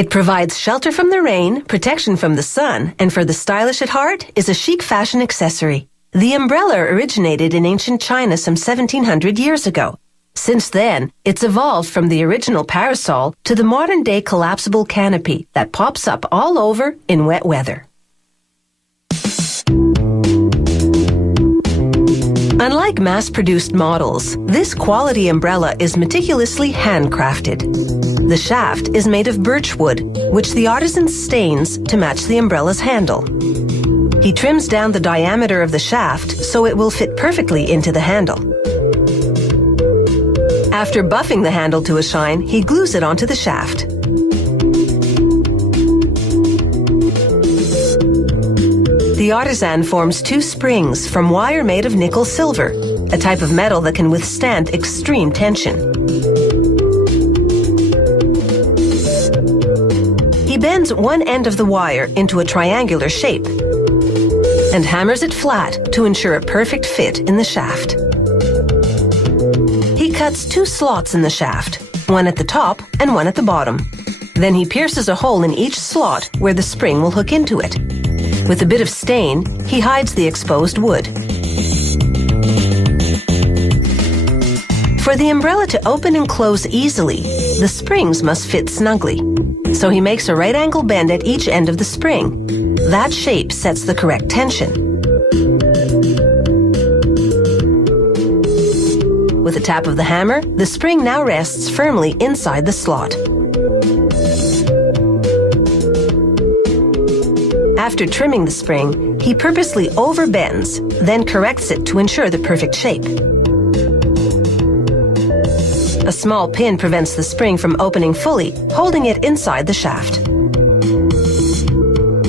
It provides shelter from the rain, protection from the sun, and for the stylish at heart is a chic fashion accessory. The umbrella originated in ancient China some 1700 years ago. Since then, it's evolved from the original parasol to the modern-day collapsible canopy that pops up all over in wet weather. Unlike mass-produced models, this quality umbrella is meticulously handcrafted. The shaft is made of birch wood, which the artisan stains to match the umbrella's handle. He trims down the diameter of the shaft so it will fit perfectly into the handle. After buffing the handle to a shine, he glues it onto the shaft. The artisan forms two springs from wire made of nickel silver, a type of metal that can withstand extreme tension. He bends one end of the wire into a triangular shape and hammers it flat to ensure a perfect fit in the shaft. He cuts two slots in the shaft, one at the top and one at the bottom. Then he pierces a hole in each slot where the spring will hook into it. With a bit of stain, he hides the exposed wood. For the umbrella to open and close easily, the springs must fit snugly. So he makes a right angle bend at each end of the spring. That shape sets the correct tension. With a tap of the hammer, the spring now rests firmly inside the slot. After trimming the spring, he purposely overbends, then corrects it to ensure the perfect shape. A small pin prevents the spring from opening fully, holding it inside the shaft.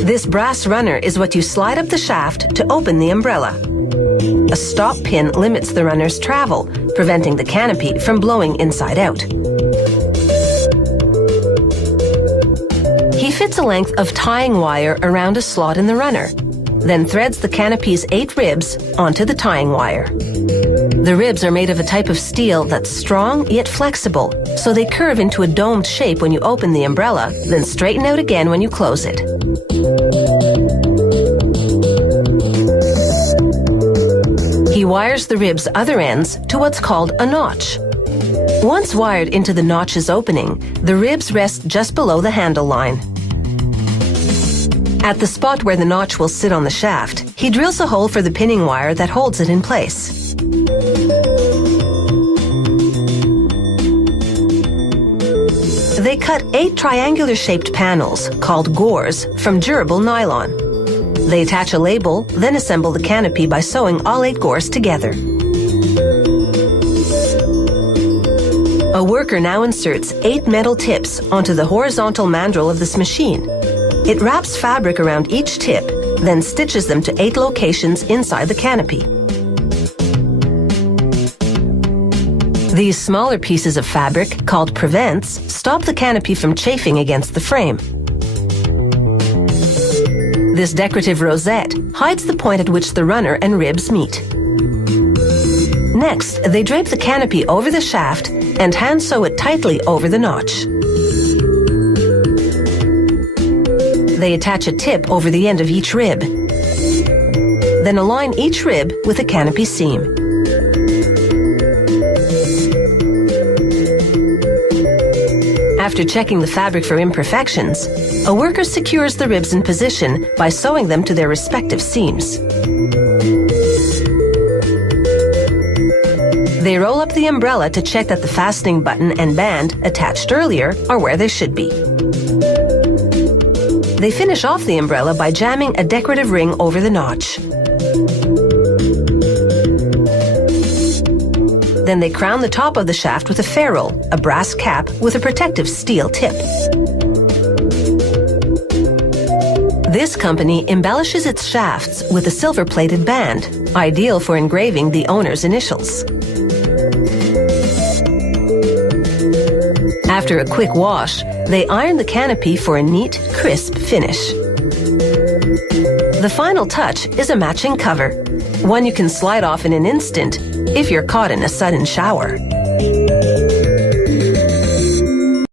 This brass runner is what you slide up the shaft to open the umbrella. A stop pin limits the runner's travel, preventing the canopy from blowing inside out. He fits a length of tying wire around a slot in the runner, then threads the canopy's 8 ribs onto the tying wire. The ribs are made of a type of steel that's strong yet flexible, so they curve into a domed shape when you open the umbrella, then straighten out again when you close it. He wires the ribs' other ends to what's called a notch. Once wired into the notch's opening, the ribs rest just below the handle line. At the spot where the notch will sit on the shaft, he drills a hole for the pinning wire that holds it in place. They cut 8 triangular-shaped panels, called gores, from durable nylon. They attach a label, then assemble the canopy by sewing all 8 gores together. A worker now inserts 8 metal tips onto the horizontal mandrel of this machine. It wraps fabric around each tip, then stitches them to 8 locations inside the canopy. These smaller pieces of fabric, called prevents, stop the canopy from chafing against the frame. This decorative rosette hides the point at which the runner and ribs meet. Next, they drape the canopy over the shaft and hand sew it tightly over the notch. They attach a tip over the end of each rib. Then align each rib with a canopy seam. After checking the fabric for imperfections, a worker secures the ribs in position by sewing them to their respective seams. They roll up the umbrella to check that the fastening button and band attached earlier are where they should be. They finish off the umbrella by jamming a decorative ring over the notch. Then they crown the top of the shaft with a ferrule, a brass cap with a protective steel tip. This company embellishes its shafts with a silver-plated band, ideal for engraving the owner's initials. After a quick wash, they iron the canopy for a neat, crisp finish. The final touch is a matching cover, one you can slide off in an instant if you're caught in a sudden shower.